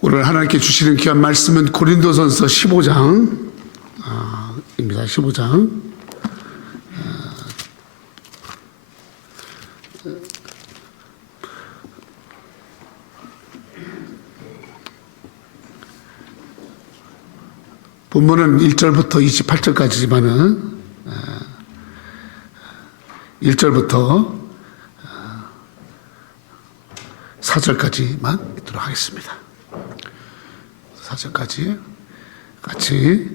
오늘 하나님께 주시는 귀한 말씀은 고린도전서 15장입니다. 15장. 본문은 1절부터 28절까지지만은 1절부터 4절까지만 읽도록 하겠습니다. 4절까지 같이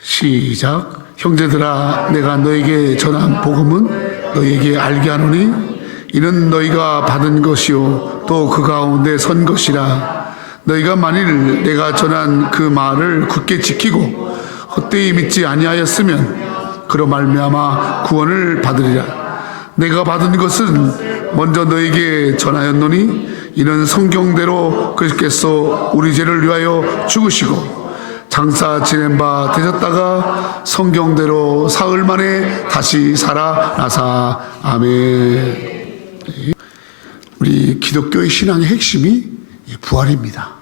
시작. 형제들아, 내가 너에게 전한 복음은 너에게 알게 하노니 이는 너희가 받은 것이요 또 그 가운데 선 것이라. 너희가 만일 내가 전한 그 말을 굳게 지키고 헛되이 믿지 아니하였으면 그로 말미암아 구원을 받으리라. 내가 받은 것은 먼저 너에게 전하였노니 이는 성경대로 그리스도께서 우리 죄를 위하여 죽으시고 장사 지낸 바 되셨다가 성경대로 사흘 만에 다시 살아나사. 아멘. 우리 기독교의 신앙의 핵심이 부활입니다.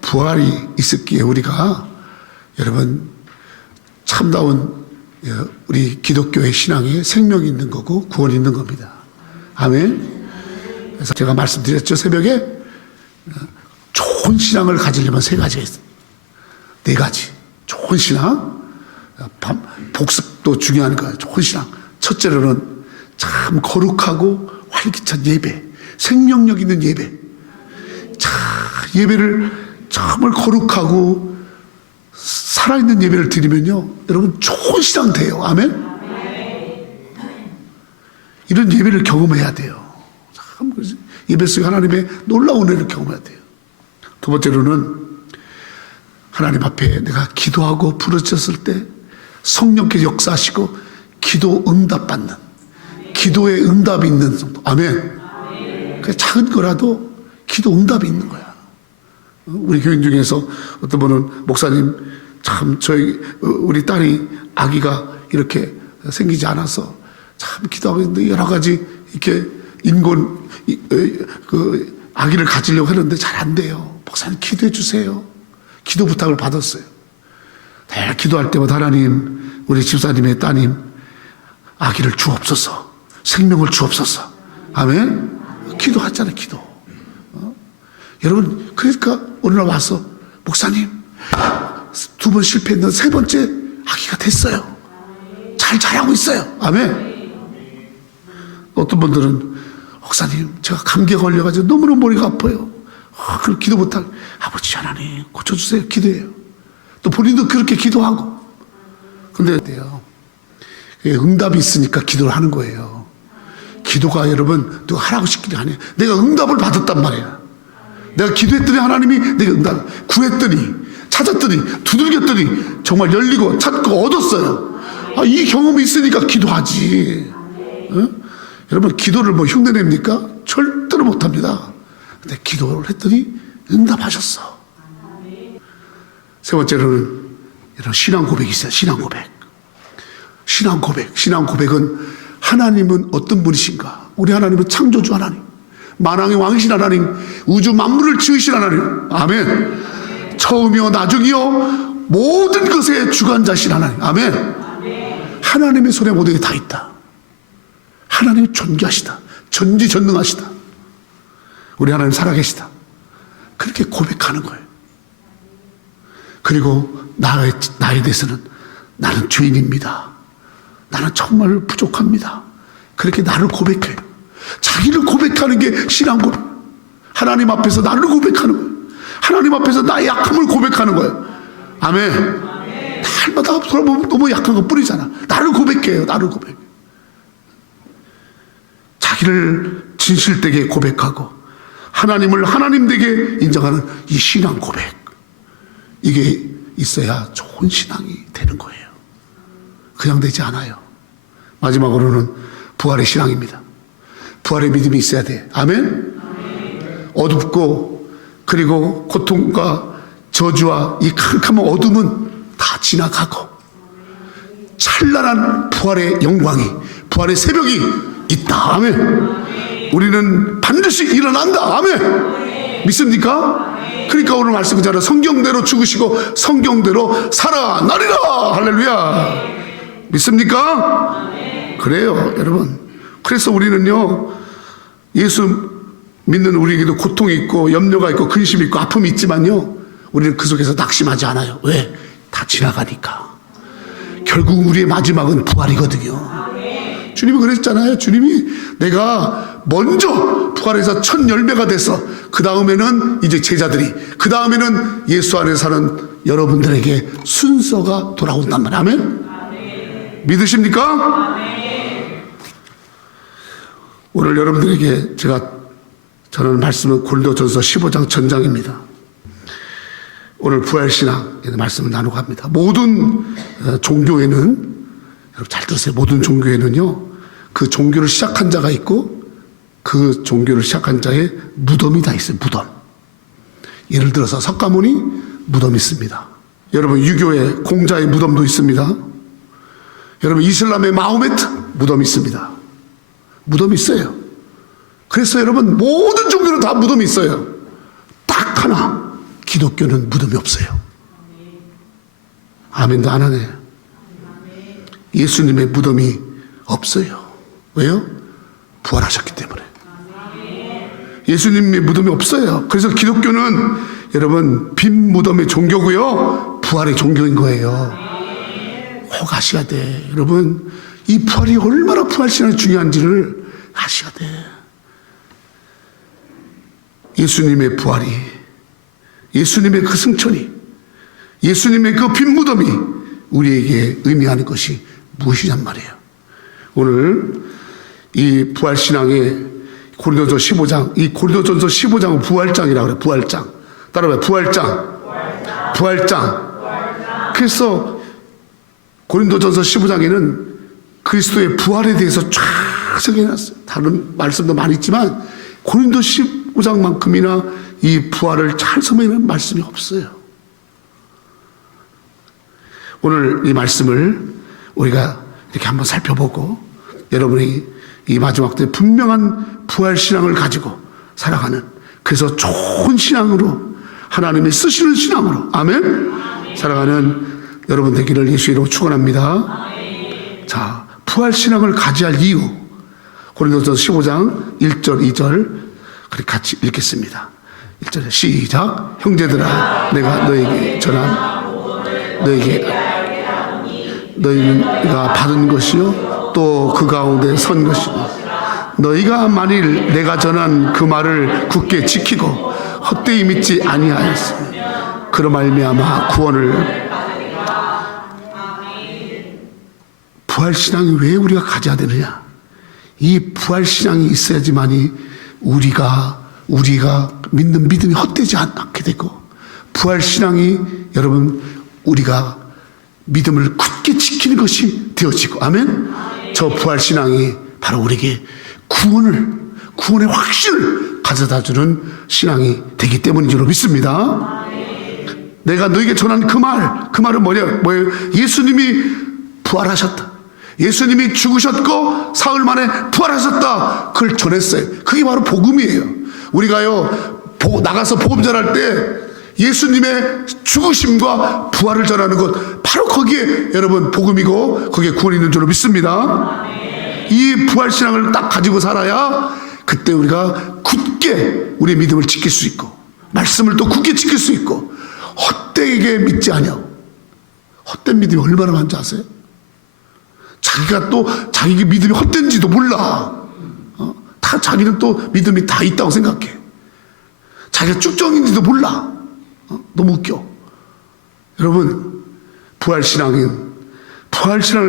부활이 있었기에 우리가 여러분 참다운 우리 기독교의 신앙에 생명이 있는 거고 구원이 있는 겁니다. 아멘. 그래서 제가 말씀드렸죠, 새벽에. 좋은 신앙을 가지려면 세 가지가 있어요. 네 가지. 좋은 신앙, 복습도 중요한 거예요. 좋은 신앙. 첫째로는 참 거룩하고 활기찬 예배, 생명력 있는 예배. 자, 예배를 정말 거룩하고 살아있는 예배를 드리면요, 여러분 좋은 신앙 돼요. 아멘. 이런 예배를 경험해야 돼요. 참 예배 속에 하나님의 놀라운 은혜를 경험해야 돼요. 두 번째로는 하나님 앞에 내가 기도하고 부르짖었을 때 성령께서 역사하시고 기도 응답받는, 기도의 응답이 있는 정도. 아멘. 그 작은 거라도 기도 응답이 있는 거야. 우리 교인 중에서 어떤 분은 목사님 참 우리 딸이 아기가 이렇게 생기지 않아서 참 기도하고 있는데 여러 가지 이렇게 인권 그 아기를 가지려고 하는데 잘 안 돼요. 목사님 기도해 주세요. 기도 부탁을 받았어요. 늘 기도할 때마다 하나님, 우리 집사님의 따님 아기를 주옵소서, 생명을 주옵소서. 아멘. 기도하잖아요. 기도. 여러분, 그러니까 오늘 와서 목사님 2번 실패했는데 3번째 아기가 됐어요. 잘 자라고 있어요. 아멘. 어떤 분들은 목사님 제가 감기에 걸려가지고 너무너무 머리가 아파요. 그럼 기도 못하고 아버지 하나님 고쳐주세요. 기도해요. 또 본인도 그렇게 기도하고. 근데 응답이 있으니까 기도를 하는 거예요. 기도가 여러분 누가 하라고 시키는 게 아니에요. 내가 응답을 받았단 말이에요. 내가 기도했더니 하나님이 내가 응답, 구했더니 찾았더니 두들겼더니 정말 열리고 찾고 얻었어요. 이 경험이 있으니까 기도하지. 여러분 기도를 뭐 흉내냅니까? 절대로 못합니다. 근데 기도를 했더니 응답하셨어. 세 번째로는 이런 신앙 고백이 있어요. 신앙 고백. 신앙 고백은 하나님은 어떤 분이신가? 우리 하나님은 창조주 하나님, 만왕의 왕이신 하나님, 우주 만물을 지으신 하나님. 아멘. 처음이요 나중이요 모든 것의 주관자신 하나님. 아멘. 하나님의 손에 모든 게 다 있다. 하나님이 존귀하시다. 전지전능하시다. 우리 하나님 살아계시다. 그렇게 고백하는 거예요. 그리고 나에 대해서는 나는 죄인입니다. 나는 정말 부족합니다. 그렇게 나를 고백해요. 자기를 고백하는 게 신앙 고백. 하나님 앞에서 나를 고백하는 거예요. 하나님 앞에서 나의 약함을 고백하는 거예요. 아멘. 날마다 돌아보면 너무 약한 것 뿐이잖아. 나를 고백해요. 나를 고백. 자기를 진실되게 고백하고 하나님을 하나님되게 인정하는 이 신앙 고백. 이게 있어야 좋은 신앙이 되는 거예요. 그냥 되지 않아요. 마지막으로는 부활의 신앙입니다. 부활의 믿음이 있어야 돼. 아멘. 어둡고 그리고 고통과 저주와 이 캄캄한 어둠은 다 지나가고 찬란한 부활의 영광이, 부활의 새벽이 있다. 아멘. 우리는 반드시 일어난다. 아멘. 믿습니까? 그러니까 오늘 말씀 그잖아요. 성경대로 죽으시고 성경대로 살아나리라. 할렐루야. 믿습니까? 그래요, 여러분. 그래서 우리는요, 예수 믿는 우리에게도 고통이 있고 염려가 있고 근심이 있고 아픔이 있지만요, 우리는 그 속에서 낙심하지 않아요. 왜? 다 지나가니까. 결국 우리의 마지막은 부활이거든요. 주님이 그랬잖아요. 주님이 내가 먼저 부활해서 첫 열매가 돼서 그 다음에는 이제 제자들이, 그 다음에는 예수 안에 사는 여러분들에게 순서가 돌아온단 말이에요. 아멘? 믿으십니까? 오늘 여러분들에게 저는 말씀은 고린도전서 15장 전장입니다. 오늘 부활신앙에 말씀을 나누고 합니다. 모든 종교에는, 여러분 잘 들으세요. 모든 종교에는요, 그 종교를 시작한 자가 있고 그 종교를 시작한 자의 무덤이 다 있어요. 무덤. 예를 들어서 석가모니 무덤이 있습니다. 여러분 유교의 공자의 무덤도 있습니다. 여러분 이슬람의 마호메트 무덤이 있습니다. 무덤이 있어요. 그래서 여러분 모든 종교는 다 무덤이 있어요. 딱 하나, 기독교는 무덤이 없어요. 아멘도 안 하네. 예수님의 무덤이 없어요. 왜요? 부활하셨기 때문에. 예수님의 무덤이 없어요. 그래서 기독교는 여러분 빈 무덤의 종교고요, 부활의 종교인 거예요. 꼭 아셔야 돼. 여러분 이 부활이 얼마나 부활신앙이 중요한지를 아셔야 돼. 예수님의 부활이, 예수님의 그 승천이, 예수님의 그 빈 무덤이 우리에게 의미하는 것이 무엇이냔 말이에요. 오늘 이 부활신앙의 고린도전서 15장, 이 고린도전서 15장은 부활장이라고 그래요. 부활장. 따라해봐요. 부활장. 부활장. 그래서 고린도전서 15장에는 그리스도의 부활에 대해서 쫙 설명해놨어요. 다른 말씀도 많이 있지만 고린도 15장만큼이나 이 부활을 잘 설명하는 말씀이 없어요. 오늘 이 말씀을 우리가 이렇게 한번 살펴보고 여러분이 이 마지막 때 분명한 부활신앙을 가지고 살아가는, 그래서 좋은 신앙으로, 하나님이 쓰시는 신앙으로, 아멘? 살아가는 여러분 되기를 예수 이름으로 축원합니다. 자, 부활신앙을 가져야 할 이유, 고린도전서 15장 1절 2절 그렇게 같이 읽겠습니다. 1절에 시작. 형제들아, 내가 너에게 전한 너희가 받은 것이요 또 그 가운데 선 것이고, 너희가 만일 내가 전한 그 말을 굳게 지키고 헛되이 믿지 아니하였으면 그로 말미암아 구원을. 부활신앙이 왜 우리가 가져야 되느냐? 이 부활신앙이 있어야지만이 우리가 믿는 믿음이 헛되지 않게 되고, 부활신앙이 여러분 우리가 믿음을 굳게 지키는 것이 되어지고, 아멘? 저 부활신앙이 바로 우리에게 구원의 확신을 가져다주는 신앙이 되기 때문인 줄 믿습니다. 내가 너에게 전한 그 말은 뭐예요? 예수님이 부활하셨다. 예수님이 죽으셨고 사흘 만에 부활하셨다. 그걸 전했어요. 그게 바로 복음이에요. 우리가요, 나가서 복음 전할 때 예수님의 죽으심과 부활을 전하는 것, 바로 거기에 여러분 복음이고 거기에 구원이 있는 줄로 믿습니다. 이 부활신앙을 딱 가지고 살아야 그때 우리가 굳게 우리의 믿음을 지킬 수 있고, 말씀을 또 굳게 지킬 수 있고, 헛되게 믿지 않냐. 헛된 믿음이 얼마나 많은지 아세요? 자기가 또 자기 믿음이 헛된지도 몰라. 다 자기는 또 믿음이 다 있다고 생각해. 자기가 쭉정인지도 몰라. 너무 웃겨. 여러분, 부활신앙을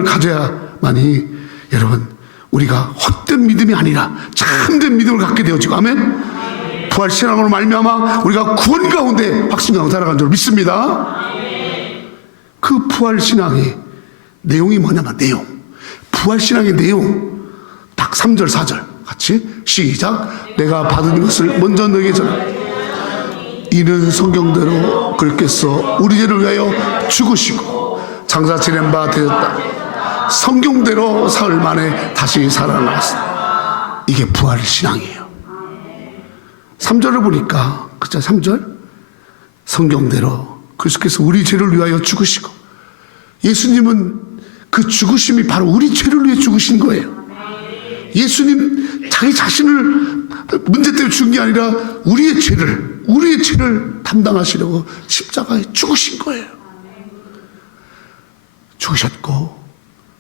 가져야만이 여러분 우리가 헛된 믿음이 아니라 참된 믿음을 갖게 되어지고, 아멘? 부활신앙으로 말미암아 우리가 구원 가운데 확신 가운데 살아가는 줄 믿습니다. 그 부활신앙의 내용이 뭐냐면, 부활신앙의 내용 딱 3절 4절 같이 시작. 내가 받은 것을 먼저 너에게 전하라. 이는 성경대로 그렇겠어 우리 죄를 위하여 죽으시고 장사 지낸 바 되었다. 성경대로 사흘 만에 다시 살아났다. 이게 부활신앙이에요. 3절을 보니까 그죠? 3절. 성경대로 그리스도께서 우리 죄를 위하여 죽으시고, 예수님은 그 죽으심이 바로 우리 죄를 위해 죽으신 거예요. 예수님 자기 자신을 문제 때문에 죽은 게 아니라 우리의 죄를 담당하시려고 십자가에 죽으신 거예요. 죽으셨고,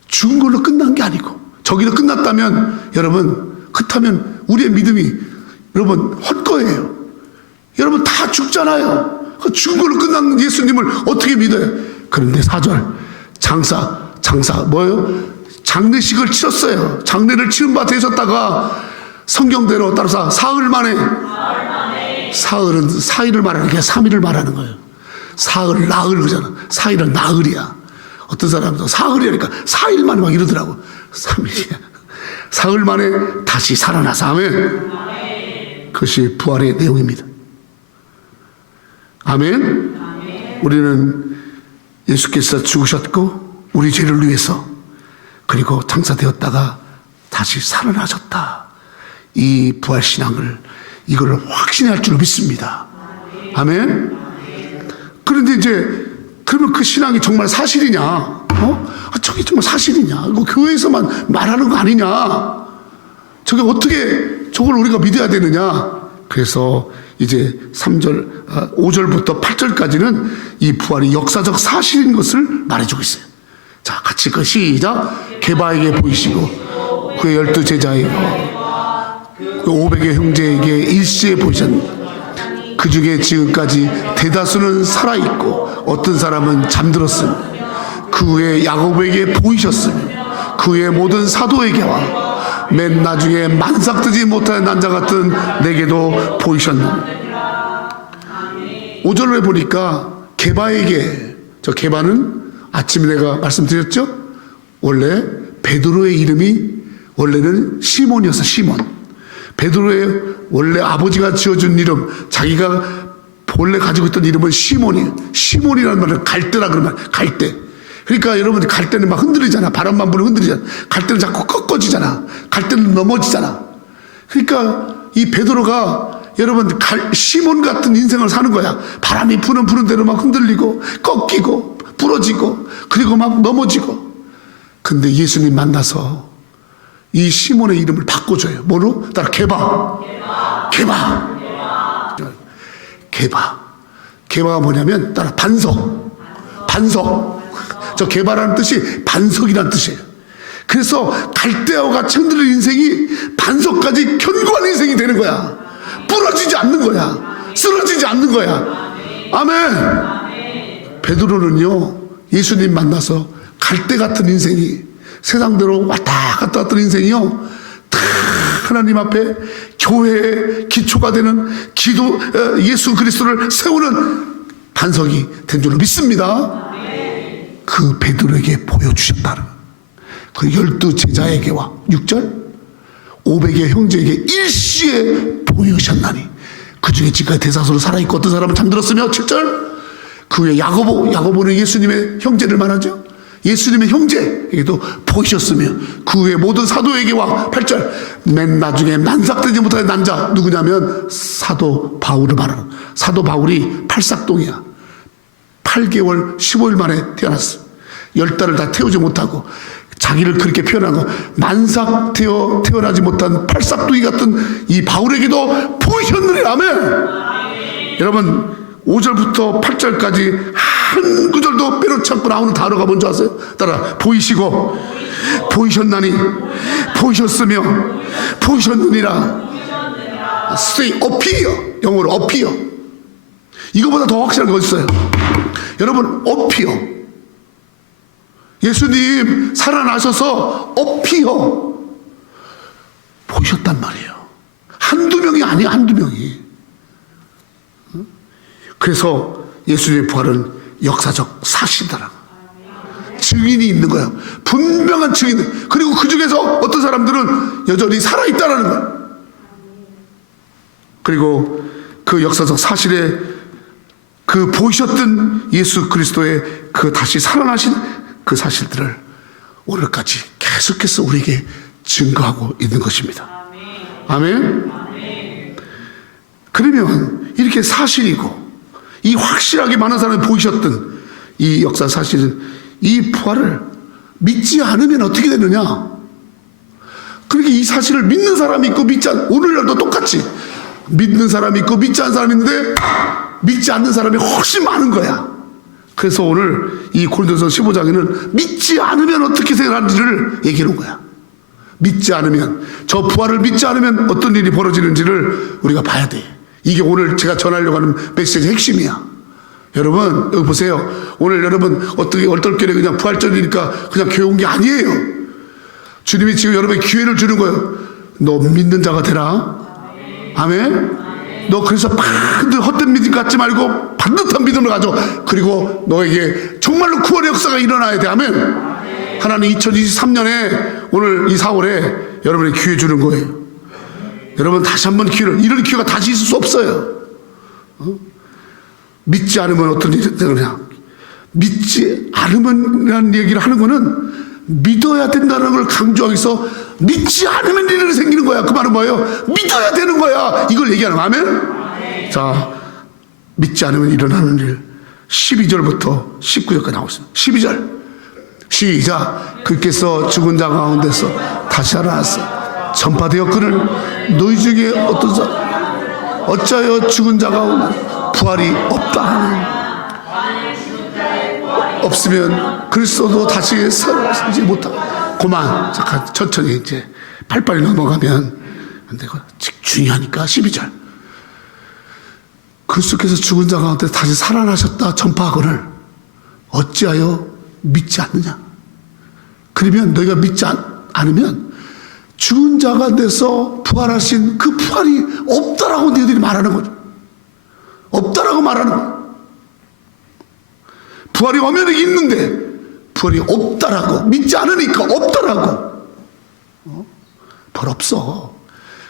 죽은 걸로 끝난 게 아니고, 저기로 끝났다면 여러분, 그렇다면 우리의 믿음이 여러분 헛거예요. 여러분 다 죽잖아요. 그 죽은 걸로 끝난 예수님을 어떻게 믿어요? 그런데 4절, 장사 뭐예요? 장례식을 치렀어요. 장례를 치른 바 되셨다가 성경대로 따라서 사흘 만에, 사흘은 4일을 말하는 게 3일을 말하는 거예요. 사흘, 나흘 그러잖아. 4일은 나흘이야. 어떤 사람도 사흘이니까 4일 만에 막 이러더라고. 3일이야. 사흘 만에 다시 살아나서, 아멘. 그것이 부활의 내용입니다. 아멘. 우리는 예수께서 죽으셨고 우리 죄를 위해서, 그리고 장사되었다가 다시 살아나셨다. 이 부활신앙을, 이걸 확신할 줄 믿습니다. 아멘. 그런데 이제 그러면 그 신앙이 정말 사실이냐? 저게 정말 사실이냐? 이거 교회에서만 말하는 거 아니냐? 저게 어떻게 저걸 우리가 믿어야 되느냐? 그래서 이제 5절부터 8절까지는 이 부활이 역사적 사실인 것을 말해주고 있어요. 자, 같이 그 시작. 게바에게 보이시고 그의 12 제자에게, 그 500의 형제에게 일시에 보이셨는데, 그 중에 지금까지 대다수는 살아있고 어떤 사람은 잠들었으며, 그 후에 야곱에게 보이셨으며, 그 후에 모든 사도에게와 맨 나중에 만삭되지 못한 난자 같은 내게도 보이셨느니라. 5절에 보니까 게바에게, 저 게바는 아침에 내가 말씀드렸죠? 원래 베드로의 이름이 원래는 시몬이었어. 시몬. 베드로의 원래 아버지가 지어준 이름, 자기가 본래 가지고 있던 이름은 시몬이에요. 시몬이라는 말은 갈대라 그러면, 갈대. 그러니까 여러분, 갈대는 막 흔들리잖아. 바람만 불면 흔들리잖아. 갈대는 자꾸 꺾어지잖아. 갈대는 넘어지잖아. 그러니까 이 베드로가 여러분 시몬 같은 인생을 사는 거야. 바람이 부는 대로 막 흔들리고 꺾이고 부러지고 그리고 막 넘어지고. 근데 예수님 만나서 이 시몬의 이름을 바꿔줘요. 뭐로? 따라 게바. 게바가 뭐냐면 따라 반석. 저 게바라는 뜻이 반석이라는 뜻이에요. 그래서 갈대와 같이 흔들리는 인생이 반석까지 견고한 인생이 되는 거야. 부러지지 않는 거야. 쓰러지지 않는 거야. 아멘. 베드로는요, 예수님 만나서 갈대 같은 인생이, 세상대로 왔다 갔다 왔던 인생이요, 다 하나님 앞에 교회의 기초가 되는 예수 그리스도를 세우는 반석이 된 줄로 믿습니다. 그 베드로에게 보여주셨다는, 그 12 제자에게와 6절 500의 형제에게 일시에 보이셨나니, 그 중에 지금까지 대사수로 살아있고 어떤 사람은 잠들었으며. 7절 그 후에 야고보는 예수님의 형제를 말하죠. 예수님의 형제에게도 보이셨으며, 그 후에 모든 사도에게와. 8절 맨 나중에 만삭되지 못하는 난자, 누구냐면 사도 바울을 말하는, 사도 바울이 팔삭동이야. 8개월 15일 만에 태어났어. 10달을 다 태우지 못하고 자기를 그렇게 표현한 거, 만삭되어 태어나지 못한 팔삭둥이 같은 이 바울에게도 보이셨느니. 아멘. 여러분 5절부터 8절까지 한 구절도 빼놓지 않고 나오는 단어가 뭔지 아세요? 따라, 보이시고, 보이셨나니, 보이셨으며, 보이셨느니라. Say appear. 영어로 appear. 이거보다 더 확실한 거 있어요. 여러분, appear. 예수님 살아나셔서 appear. 보이셨단 말이에요. 한두 명이 아니야, 한두 명이. 그래서 예수님의 부활은 역사적 사실이다. 증인이 있는 거야. 분명한 증인. 그리고 그 중에서 어떤 사람들은 여전히 살아있다는 거야. 그리고 그 역사적 사실에 그 보이셨던 예수 그리스도의 그 다시 살아나신 그 사실들을 오늘까지 계속해서 우리에게 증거하고 있는 것입니다. 아멘. 그러면 이렇게 사실이고 이 확실하게 많은 사람이 보이셨던 이 역사 사실은 이 부활을 믿지 않으면 어떻게 되느냐? 그러니까 이 사실을 믿는 사람이 있고 오늘날도 똑같이 믿는 사람이 있고 믿지 않는 사람이 있는데 믿지 않는 사람이 훨씬 많은 거야. 그래서 오늘 이 고린도서 15장에는 믿지 않으면 어떻게 생각하는지를 얘기하는 거야. 믿지 않으면, 저 부활을 믿지 않으면 어떤 일이 벌어지는지를 우리가 봐야 돼. 이게 오늘 제가 전하려고 하는 메시지의 핵심이야. 여러분 여기 보세요. 오늘 여러분 어떻게 얼떨결에 그냥 부활절이니까 그냥 교회 온 게 아니에요. 주님이 지금 여러분에게 기회를 주는 거예요. 너 믿는 자가 되라. 아멘. 너 그래서 반드시 헛된 믿음 갖지 말고 반듯한 믿음을 가져. 그리고 너에게 정말로 구원의 역사가 일어나야 돼. 아멘. 하나님 2023년에 오늘 이 4월에 여러분에게 기회 주는 거예요. 여러분 다시 한번 기회를, 이런 기회가 다시 있을 수 없어요. 믿지 않으면 어떤 일이 되느냐? 믿지 않으면이라는 얘기를 하는 거는 믿어야 된다는 걸 강조하기 위해서 믿지 않으면 일이 생기는 거야. 그 말은 뭐예요? 믿어야 되는 거야. 이걸 얘기하는 거야. 아멘? 자, 믿지 않으면 일어나는 일 12절부터 19절까지 나오고 있습니다. 12절 시작. 그께서 죽은 자 가운데서 다시 살아났어 전파되었거늘 너희 중에 어떤 사람 어찌하여 죽은 자 가운데 부활이 없다 하는 없으면 그리스도도 다시 살아나지 못하고 그만. 잠깐 천천히 이제 빨리빨리 넘어가면 안 되고 중요하니까 12절 그리스도께서 죽은 자 가운데 다시 살아나셨다 전파하거늘 어찌하여 믿지 않느냐. 그러면 너희가 믿지 않으면 죽은 자가 돼서 부활하신 그 부활이 없다라고 너희들이 말하는 거죠. 없다라고 말하는 거예요. 부활이 엄연히 있는데 부활이 없다라고, 믿지 않으니까 없다라고. 부활 없어.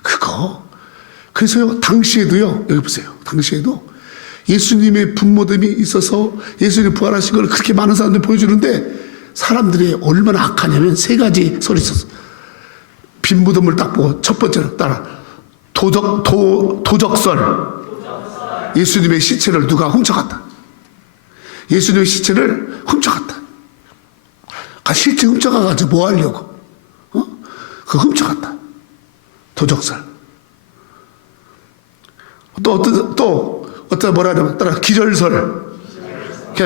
그거. 그래서요, 당시에도요, 여기 보세요. 당시에도 예수님의 분모됨이 있어서 예수님 부활하신 걸 그렇게 많은 사람들이 보여주는데 사람들이 얼마나 악하냐면 세 가지 설이 있었어. 빈 무덤을 딱 보고 첫 번째로 따라 도적설. 예수님의 시체를 누가 훔쳐갔다. 예수님의 시체를 훔쳐갔다. 실제 훔쳐가가지고 뭐 하려고? 그거 훔쳐갔다. 도적설. 또 어떤 뭐라 하냐면 따라 기절설.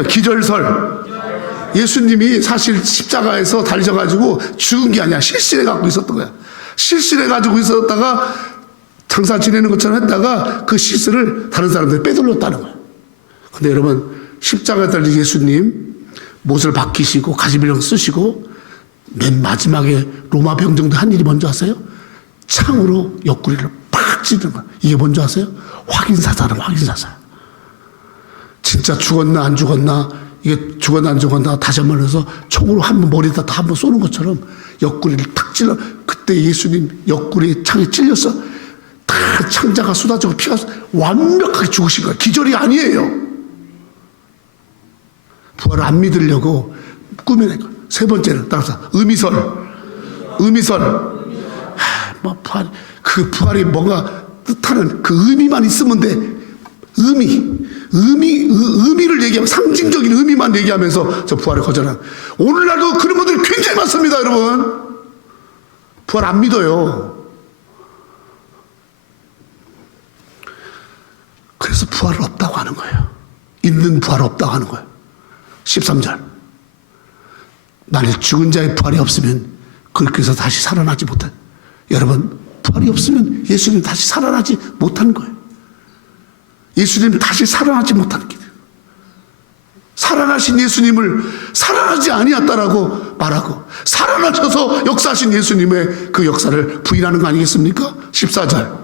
기절설. 예수님이 사실 십자가에서 달려가지고 죽은 게 아니야. 실신해 갖고 있었던 거야. 실신해 가지고 있었다가 장사 지내는 것처럼 했다가 그 실수를 다른 사람들이 빼돌렸다는 거야. 근데 여러분 십자가에 달린 예수님 못을 박히시고 가시비령 쓰시고 맨 마지막에 로마 병정도 한 일이 뭔지 아세요? 창으로 옆구리를 팍 찌르는 거야. 이게 뭔지 아세요? 확인사살은 확인사살. 진짜 죽었나 안 죽었나, 이게 죽었나 안 죽었나 다시 한번 해서 총으로 한번 머리에다 다 한번 쏘는 것처럼 옆구리를 탁 찔러. 그때 예수님 옆구리에 창에 찔려서 다 창자가 쏟아지고 피가 완벽하게 죽으신 거야. 기절이 아니에요. 부활을 안 믿으려고 꾸며낸 거야. 세 번째는 따라서 의미설. 뭐 부활, 그 부활이 뭔가 뜻하는 그 의미만 있으면 돼. 의미를 얘기하면 상징적인 의미만 얘기하면서 저 부활을 거절한. 오늘날도 그런 분들이 굉장히 많습니다, 여러분. 부활 안 믿어요. 그래서 부활은 없다고 하는 거예요. 있는 부활 없다고 하는 거예요. 13절. 만일 죽은 자의 부활이 없으면 그렇게해서 다시 살아나지 못한. 여러분, 부활이 없으면 예수님 다시 살아나지 못하는 거예요. 예수님 다시 살아나지 못하는 게 돼요. 살아나신 예수님을 살아나지 아니었다라고 말하고 살아나셔서 역사하신 예수님의 그 역사를 부인하는 거 아니겠습니까? 14절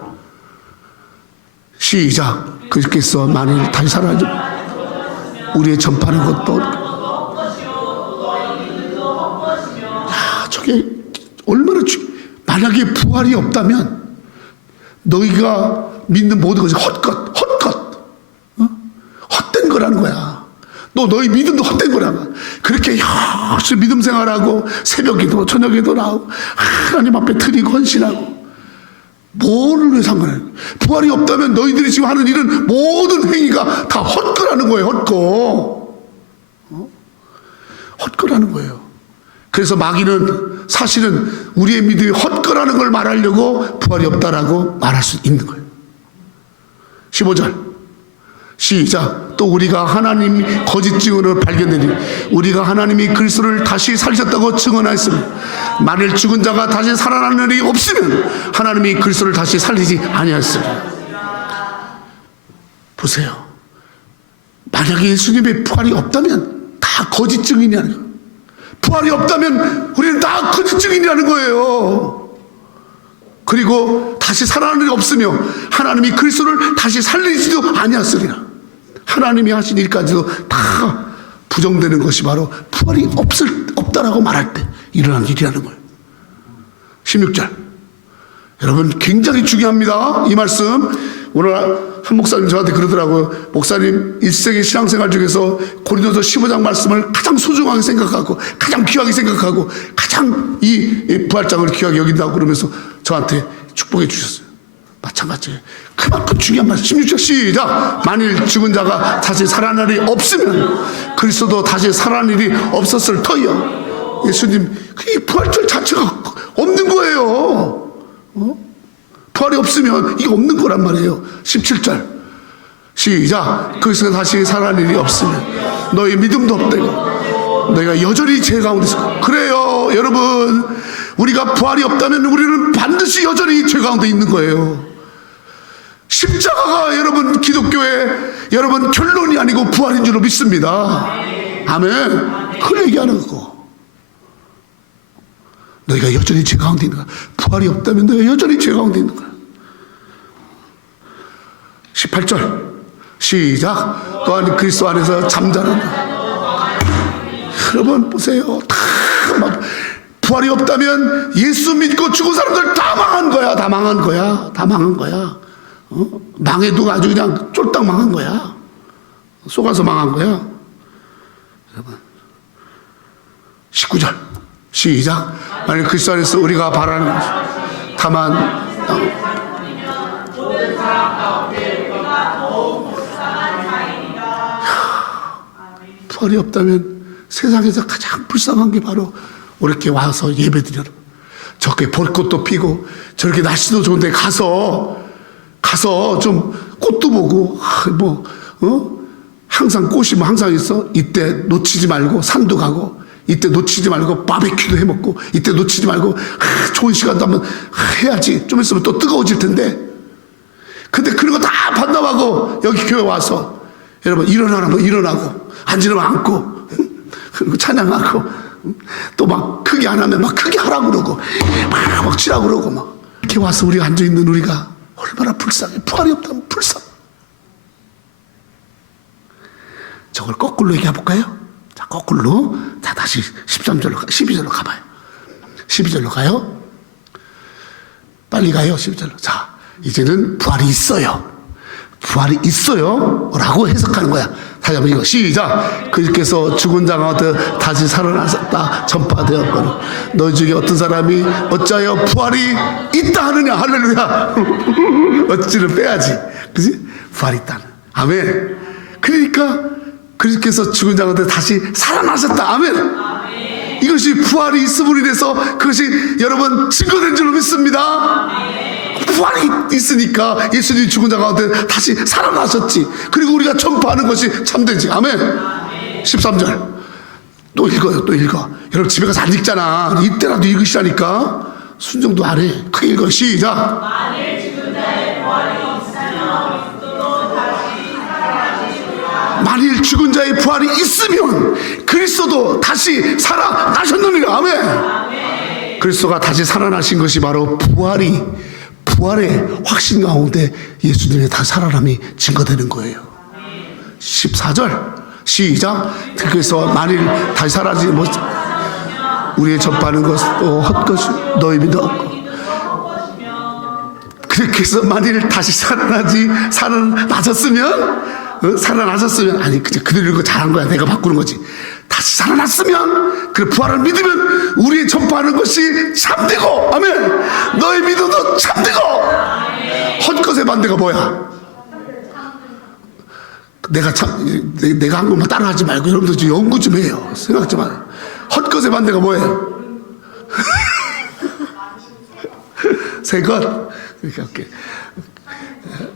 시작. 그렇게서 만일 다시 살아나지 우리의 전파하는 것도 저게 얼마나 만약에 부활이 없다면 너희가 믿는 모든 것이 헛것 헛된 거라는 거야. 너희 믿음도 헛된 거라고. 그렇게 열심히 믿음 생활하고 새벽에도 저녁에도 나오고 하나님 앞에 드리고 헌신하고 뭐를 위해서 한 거야. 부활이 없다면 너희들이 지금 하는 일은 모든 행위가 다 헛거라는 거예요. 헛거라는 거예요. 그래서 마귀는 사실은 우리의 믿음이 헛거라는 걸 말하려고 부활이 없다라고 말할 수 있는 거예요. 15절 시작. 또 우리가 하나님 거짓 증언을 발견되니 우리가 하나님이 그리스도를 다시 살리셨다고 증언하였으니 만일 죽은 자가 다시 살아나는 일이 없으면 하나님이 그리스도를 다시 살리지 아니하였으리. 보세요. 만약에 예수님의 부활이 없다면 다 거짓 증인이라는 거예요. 부활이 없다면 우리는 다 거짓 증인이라는 거예요. 그리고 다시 살아나는 일이 없으며 하나님이 그리스도를 다시 살리지도 아니하였으리라. 하나님이 하신 일까지도 다 부정되는 것이 바로 부활이 없다라고 말할 때 일어나는 일이라는 거예요. 16절 여러분 굉장히 중요합니다. 이 말씀 오늘 한 목사님 저한테 그러더라고요. 목사님 일생의 신앙생활 중에서 고린도서 15장 말씀을 가장 소중하게 생각하고 가장 귀하게 생각하고 가장 이 부활장을 귀하게 여긴다고 그러면서 저한테 축복해 주셨어요. 마찬가지예요. 그만큼 중요한 말씀. 16절 시작. 만일 죽은 자가 다시 살아날 일이 없으면 그리스도도 다시 살아날 일이 없었을 터이요. 예수님 이 부활절 자체가 없는 거예요. 부활이 없으면 이게 없는 거란 말이에요. 17절 시작. 그리스도가 다시 살아날 일이 없으면 너희 믿음도 없대고 너희가 여전히 죄 가운데 있어. 그래요 여러분, 우리가 부활이 없다면 우리는 반드시 여전히 죄 가운데 있는 거예요. 십자가가 여러분 기독교의 여러분 결론이 아니고 부활인 줄로 믿습니다. 아멘. 그걸 얘기하는 거고. 너희가 여전히 죄 가운데 있는 거야. 부활이 없다면 너희가 여전히 죄 가운데 있는 거야. 18절 시작. 또한 그리스도 안에서 잠자는 여러분 보세요. 다 막 부활이 없다면 예수 믿고 죽은 사람들 다 망한 거야. 다 망한 거야. 다 망한 거야. 망해도 아주 그냥 쫄딱 망한 거야. 속아서 망한 거야. 여러분 19절 시작. 만일 그리스도 안에서 우리가 바라는 것이 다만 부활이 없다면 세상에서 가장 불쌍한 게 바로 이렇게 와서 예배드려 저렇게 벚꽃도 피고 저렇게 날씨도 좋은데 가서 좀 꽃도 보고 항상 꽃이 뭐 항상 있어. 이때 놓치지 말고 산도 가고 이때 놓치지 말고 바베큐도 해먹고 이때 놓치지 말고 좋은 시간도 한번 해야지. 좀 있으면 또 뜨거워질 텐데. 근데 그런 거 다 반납하고 여기 교회 와서 여러분 일어나라면 일어나고 앉으라면 앉고 그리고 찬양하고 또 막 크게 안 하면 막 크게 하라고 그러고 막 치라고 그러고 막 이렇게 와서 우리가 앉아있는 우리가 얼마나 불쌍해. 부활이 없다면 불쌍해. 저걸 거꾸로 얘기해 볼까요? 자, 거꾸로. 자, 다시 12절로 가봐요. 12절로 가요. 빨리 가요. 12절로. 자, 이제는 부활이 있어요. 부활이 있어요 라고 해석하는 거야. 다시 한번 이거 시작. 그리스도께서 죽은 자 가운데 다시 살아나셨다 전파되었거늘 너희 중에 어떤 사람이 어찌하여 부활이 있다 하느냐. 할렐루야. 어찌를 빼야지. 그지? 부활이 있다는. 아멘. 그러니까 그리스도께서 죽은 자 가운데 다시 살아나셨다. 아멘. 이것이 부활이 있음으로 인해서 그것이 여러분 증거된 줄로 믿습니다. 부활이 있으니까 예수님이 죽은 자 가운데 다시 살아나셨지. 그리고 우리가 전파하는 것이 참되지. 아멘. 13절 또 읽어요. 또 읽어. 여러분 집에 가서 안 읽잖아. 이때라도 읽으시라니까. 순종도 안 해. 크게 읽어. 시작. 만일 죽은 자의 부활이 있으면 그리스도도 다시 살아나시리라. 만일 죽은 자의 부활이 있으면 그리스도도 다시 살아나셨느니라. 아멘. 그리스도가 다시 살아나신 것이 바로 부활의 확신 가운데 예수님의 다 살아남이 증거되는 거예요. 14절 시작. 그래서 만일 다시 살아나지 못 우리의 전파하는 것도 헛것이 너희 믿어 없고 그렇게 해서 만일 다시 살아나셨으면 아니 그들 이거 잘한 거야. 내가 바꾸는 거지. 다시 살아났으면 그 부활을 믿으면 우리의 전파하는 것이 참되고 아멘. 너의 믿음도 참되고 헛것의 반대가 뭐야? 내가 한 것만 따라하지 말고 여러분들 좀 연구 좀 해요. 생각 좀 하세요. 헛것의 반대가 뭐예요? 새 것.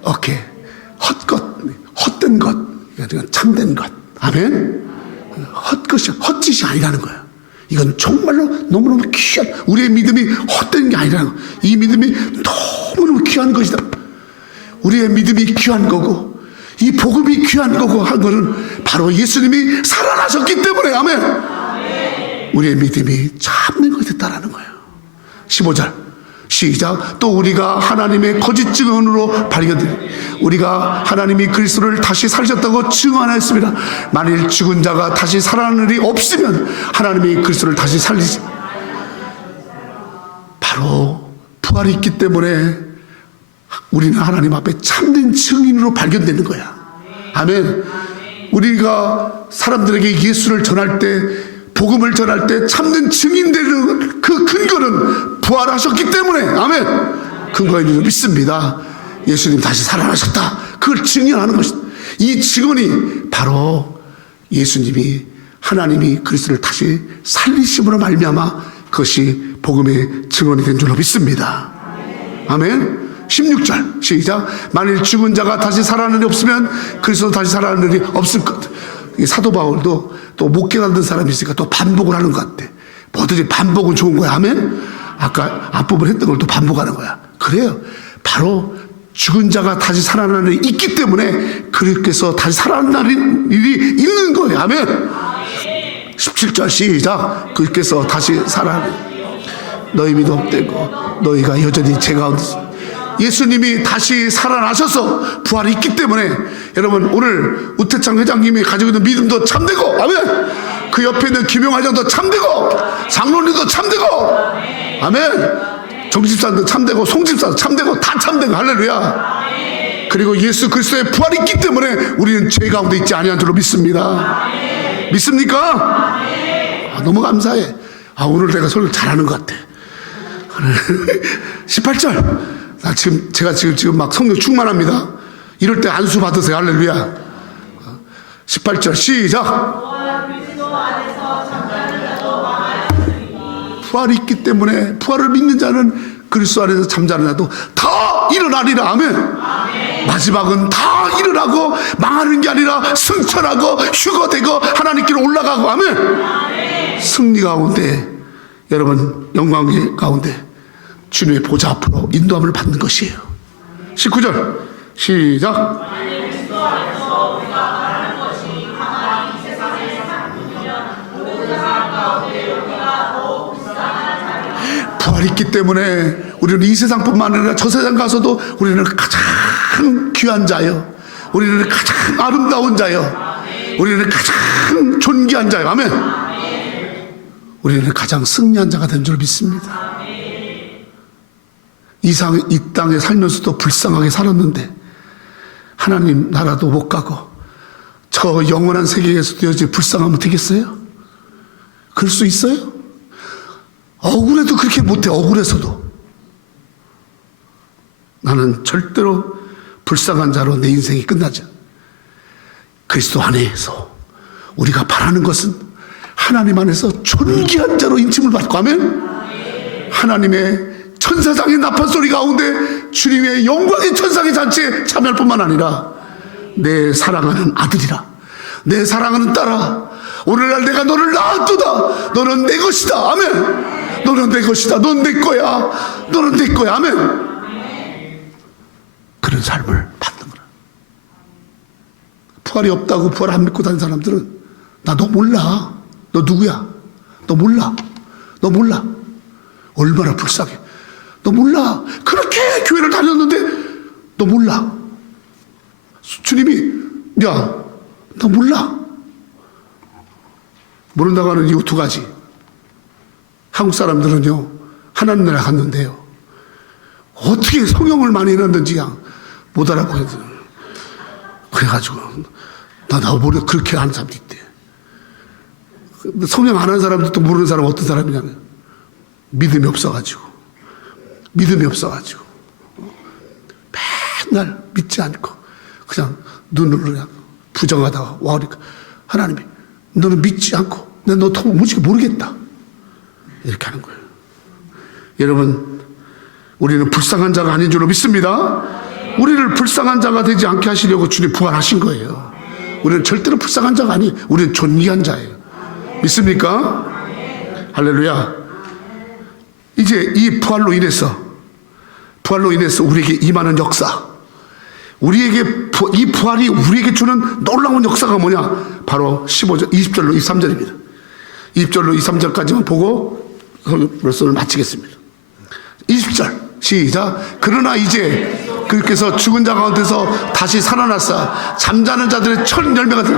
오케이. 헛것, 헛된 것, 그러니까 참된 것. 아멘. 헛것이 헛짓이 아니라는 거예요. 이건 정말로 너무너무 귀한, 우리의 믿음이 헛된 게 아니라는 거예요. 이 믿음이 너무너무 귀한 것이다. 우리의 믿음이 귀한 거고 이 복음이 귀한 거고 한 거는 바로 예수님이 살아나셨기 때문에. 아멘. 우리의 믿음이 참된 것이 됐다라는 거예요. 15절 시작. 또 우리가 하나님의 거짓 증언으로 발견되니 우리가 하나님이 그리스도를 다시 살리셨다고 증언하였습니다. 만일 죽은 자가 다시 살아나는 일이 없으면 하나님이 그리스도를 다시 살리시. 바로 부활이 있기 때문에 우리는 하나님 앞에 참된 증인으로 발견되는 거야. 아멘. 우리가 사람들에게 예수를 전할 때, 복음을 전할 때 참된 증인되는 그 근거는 부활하셨기 때문에. 아멘. 근거에 믿습니다. 예수님 다시 살아나셨다. 그걸 증언하는 것이다. 이 증언이 바로 예수님이, 하나님이 그리스도를 다시 살리심으로 말미암아 그것이 복음의 증언이 된 줄로 믿습니다. 아멘. 16절 시작. 만일 죽은 자가 다시 살아나는 일이 없으면 그리스도 다시 살아나는 일이 없을 것. 사도 바울도 또 목회 받는 사람이 있으니까 또 반복을 하는 것 같아. 뭐든지 반복은 좋은 거야. 아멘. 아까 앞부분 했던 걸 또 반복하는 거야. 그래요. 바로 죽은 자가 다시 살아나는 일이 있기 때문에 그리스도께서 다시 살아나는 일이 있는 거예요. 아멘. 17절 시작. 그리스도께서 다시 살아나는 너희 믿음 없대고 너희가 여전히 제 가운데. 예수님이 다시 살아나셔서 부활이 있기 때문에 여러분 오늘 우태창 회장님이 가지고 있는 믿음도 참되고. 아멘. 그 옆에 있는 김용 회장도 참되고 장로님도 참되고. 아멘. 정집사도 참되고 송집사도 참되고 다 참되고. 할렐루야. 그리고 예수 그리스도의 부활이 있기 때문에 우리는 죄 가운데 있지 아니한 줄로 믿습니다. 믿습니까? 너무 감사해. 오늘 내가 설교 잘하는 것 같아. 18절 제가 지금 막 성령 충만합니다. 이럴 때 안수 받으세요. 할렐루야. 18절 시작. 부활이 있기 때문에 부활을 믿는 자는 그리스도 안에서 잠자는 자도 다 일어나리라. 아멘. 마지막은 다 일어나고 망하는 게 아니라 승천하고 휴거되고 하나님께로 올라가고. 아멘. 승리 가운데 여러분 영광의 가운데 주님의 보좌 앞으로 인도함을 받는 것이에요. 19절 시작. 부활이 있기 때문에 우리는 이 세상뿐만 아니라 저 세상 가서도 우리는 가장 귀한 자요, 우리는 가장 아름다운 자요, 우리는 가장 존귀한 자요. 아멘. 우리는 가장 승리한 자가 된 줄 믿습니다. 이 땅에 살면서도 불쌍하게 살았는데 하나님 나라도 못 가고 저 영원한 세계에서도 여전히 불쌍하면 되겠어요? 그럴 수 있어요? 억울해도 그렇게 못해. 억울해서도 나는 절대로 불쌍한 자로 내 인생이 끝나지. 그리스도 안에서 우리가 바라는 것은 하나님 안에서 존귀한 자로 인침을 받고. 아멘. 하나님의 천사장의 나팔 소리 가운데 주님의 영광의 천상의 잔치에 참여할 뿐만 아니라 내 사랑하는 아들이라, 내 사랑하는 딸아, 오늘날 내가 너를 낳았도다. 너는 내 것이다. 아멘. 너는 내 것이다. 넌 내 거야. 너는 내 거야. 아멘. 그런 삶을 받는 거라. 부활이 없다고 부활 안 믿고 다니는 사람들은 나 너 몰라. 너 누구야? 너 몰라. 너 몰라. 얼마나 불쌍해. 너 몰라. 그렇게 교회를 다녔는데 너 몰라. 주님이 야, 너 몰라. 모른다고 하는 이유 두 가지. 한국 사람들은요, 하나님 나라 갔는데요, 어떻게 성경을 많이 읽었는지 못 알아보겠어요. 그래가지고 나 모르 그렇게 하는 사람도 있대. 성경 안 하는 사람도 또 모르는 사람은 어떤 사람이냐면 믿음이 없어가지고 맨날 믿지 않고 그냥 눈으로 그냥 부정하다가 와오니까 하나님이 너는 믿지 않고 내가 너 도무지 모르겠다 이렇게 하는 거예요. 여러분, 우리는 불쌍한 자가 아닌 줄로 믿습니다. 우리를 불쌍한 자가 되지 않게 하시려고 주님 부활하신 거예요. 우리는 절대로 불쌍한 자가 아니에요. 우리는 존귀한 자예요. 믿습니까? 할렐루야. 이제 이 부활로 인해서 우리에게 임하는 역사, 우리에게 이 부활이 우리에게 주는 놀라운 역사가 뭐냐? 바로 15절, 20절로 23절입니다. 20절로 23절까지만 보고 설교를 마치겠습니다. 20절 시작. 그러나 이제 그께서 죽은 자 가운데서 다시 살아나사 잠자는 자들의 첫 열매가 된,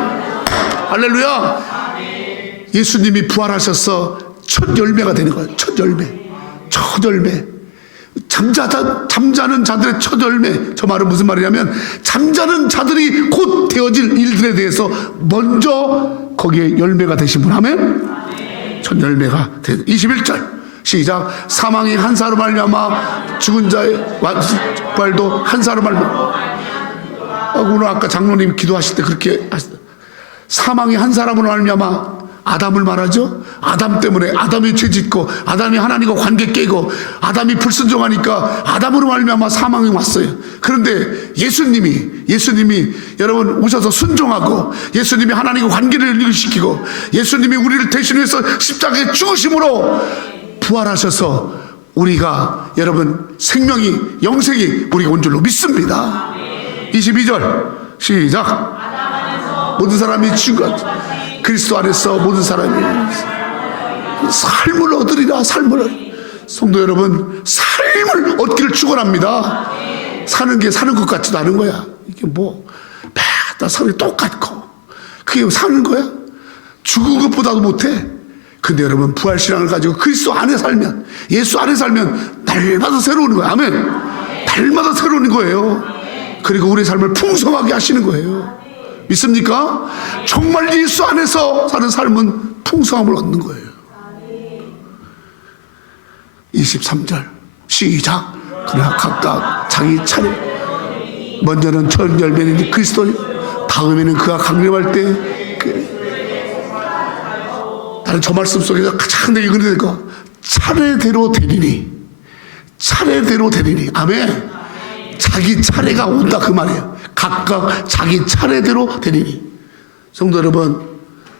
할렐루야. 예수님이 부활하셔서 첫 열매가 되는 거예요. 첫 열매. 잠자는 자들의 첫 열매. 저 말은 무슨 말이냐면 잠자는 자들이 곧 되어질 일들에 대해서 먼저 거기에 열매가 되신 분 하면 첫 열매가 된. 21절 시작. 사망이 한 사로 말미암아 죽은 자의 부활도 한 사로 말미암아. 오늘 아까 장로님 기도하실 때 그렇게 하시다. 사망이 한 사람으로 말미암아 아담을 말하죠. 아담 때문에 아담이 죄짓고 아담이 하나님과 관계 깨고 아담이 불순종하니까 아담으로 말미암아 사망이 왔어요. 그런데 예수님이 여러분 오셔서 순종하고 예수님이 하나님과 관계를 일시키고 예수님이 우리를 대신해서 십자가에 죽으심으로 부활하셔서 우리가 여러분 생명이 영생이 우리가 온 줄로 믿습니다. 22절 시작. 모든 사람이 지금 그리스도 안에서 모든 사람이 삶을 얻으리라. 성도 여러분, 삶을 얻기를 축원합니다. 사는 게 사는 것 같지도 않은 거야. 이게 뭐 매달 사는 게 똑같고 그게 사는 거야? 죽은 것보다도 못해. 근데 여러분, 부활신앙을 가지고 그리스도 안에 살면, 예수 안에 살면 날마다 새로운 거야. 아멘. 날마다 새로운 거예요. 그리고 우리의 삶을 풍성하게 하시는 거예요. 믿습니까? 정말 예수 안에서 사는 삶은 풍성함을 얻는 거예요. 23절 시작. 그러나 각각 자기 차례, 먼저는 첫 열매는 그리스도, 다음에는 그가 강림할 때 나는 저 말씀 속에서 가장 내가 읽는 거 차례대로 되리니. 아멘. 자기 차례가 온다 그 말이에요. 각각 자기 차례대로 되리니. 성도 여러분,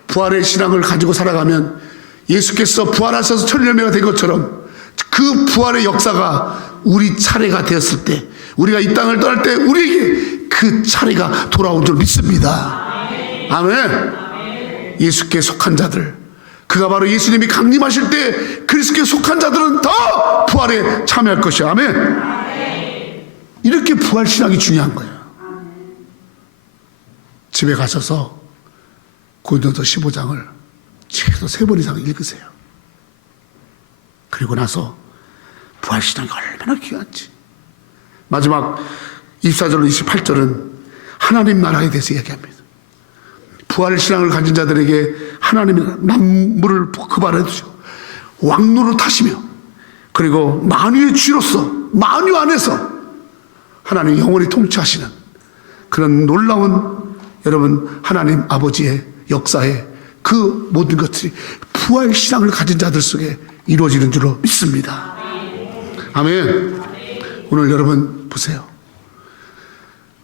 부활의 신앙을 가지고 살아가면 예수께서 부활하셔서 첫 열매가 된 것처럼 그 부활의 역사가 우리 차례가 되었을 때, 우리가 이 땅을 떠날 때 우리에게 그 차례가 돌아온 줄 믿습니다. 아멘. 예수께 속한 자들, 그가 바로 예수님이 강림하실 때 그리스도께 속한 자들은 더 부활에 참여할 것이야. 아멘. 이렇게 부활 신앙이 중요한 거예요. 집에 가셔서 고린도서 15장을 최소 3번 이상 읽으세요. 그리고 나서 부활 신앙이 얼마나 귀한지. 마지막 24절로 28절은 하나님 나라에 대해서 이야기합니다. 부활 신앙을 가진 자들에게 하나님이 만물을 급발해 주시고 왕노를 타시며, 그리고 만유의 쥐로서 만유 안에서 하나님 영원히 통치하시는 그런 놀라운 여러분 하나님 아버지의 역사에 그 모든 것들이 부활 신앙을 가진 자들 속에 이루어지는 줄로 믿습니다. 아멘. 오늘 여러분 보세요.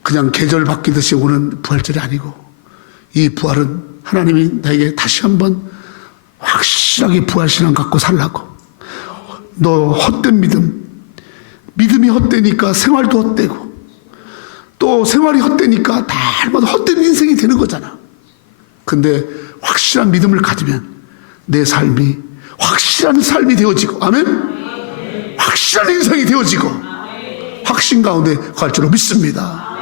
그냥 계절 바뀌듯이 오는 부활절이 아니고, 이 부활은 하나님이 나에게 다시 한번 확실하게 부활 신앙 갖고 살라고. 너 헛된 믿음이 헛되니까 생활도 헛되고, 또 생활이 헛되니까 날마다 헛된 인생이 되는 거잖아. 근데 확실한 믿음을 가지면 내 삶이 확실한 삶이 되어지고, 아멘? 확실한 인생이 되어지고 확신 가운데 갈 줄로 믿습니다.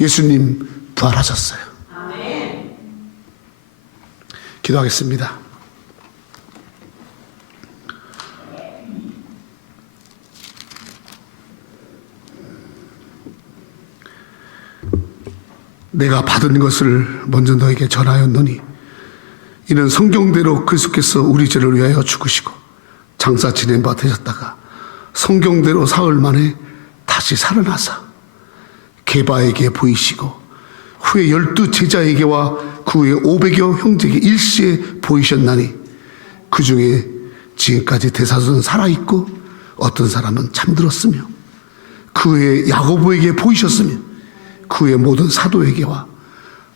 예수님 부활하셨어요. 기도하겠습니다. 내가 받은 것을 먼저 너에게 전하였노니 이는 성경대로 그리스도께서 우리 죄를 위하여 죽으시고 장사 지낸 바 되셨다가 성경대로 사흘 만에 다시 살아나사 게바에게 보이시고 후에 12 제자에게와 그 후에 500여 형제에게 일시에 보이셨나니 그 중에 지금까지 대사도는 살아있고 어떤 사람은 잠들었으며 그 후에 야고보에게 보이셨으며 그 후에 모든 사도에게와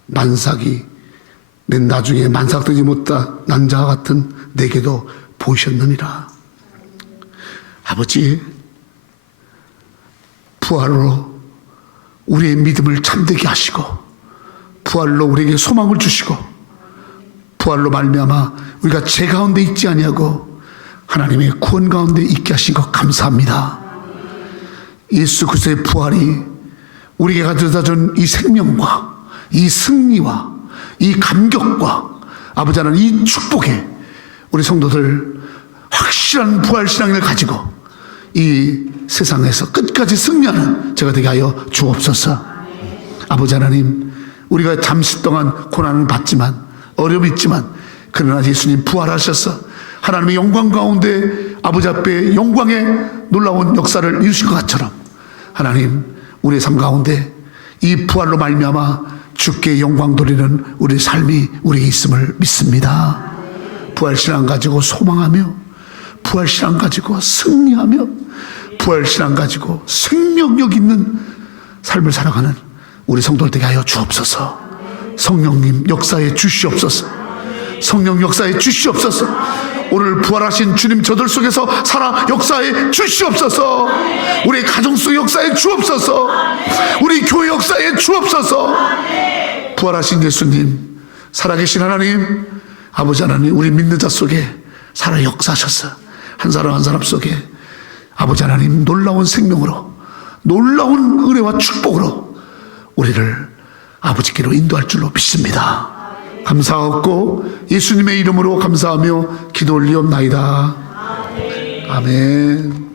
만삭이 낸 나중에 만삭되지 못한 자와 같은 내게도 보이셨느니라. 아버지, 부활로 우리의 믿음을 참되게 하시고 부활로 우리에게 소망을 주시고 부활로 말미암아 우리가 죄 가운데 있지 아니하고 하나님의 구원 가운데 있게 하신 것 감사합니다. 예수 그리스도의 부활이 우리에게 가져다준 이 생명과 이 승리와 이 감격과 아버지 하나님 이 축복에 우리 성도들 확실한 부활신앙을 가지고 이 세상에서 끝까지 승리하는 제가 되게 하여 주옵소서. 아버지 하나님, 우리가 잠시 동안 고난을 받지만 어려움이 있지만 그러나 예수님 부활하셔서 하나님의 영광 가운데 아버지 앞에 영광의 놀라운 역사를 이루신 것 같처럼 하나님 우리의 삶 가운데 이 부활로 말미암아 주께 영광 돌리는 우리의 삶이 우리에게 있음을 믿습니다. 부활신앙 가지고 소망하며 부활신앙 가지고 승리하며 부활신앙 가지고 생명력 있는 삶을 살아가는 우리 성도들 되게 하여 주옵소서. 성령님 역사에 주시옵소서. 성령 역사에 주시옵소서. 오늘 부활하신 주님 저들 속에서 살아 역사에 주시옵소서. 우리 가정 속 역사에 주옵소서. 우리 교회 역사에 주옵소서. 부활하신 예수님, 살아계신 하나님, 아버지 하나님, 우리 믿는 자 속에 살아 역사하셔서 한 사람 한 사람 속에 아버지 하나님 놀라운 생명으로 놀라운 은혜와 축복으로 우리를 아버지께로 인도할 줄로 믿습니다. 감사하고 예수님의 이름으로 감사하며 기도 올리옵나이다. 아멘.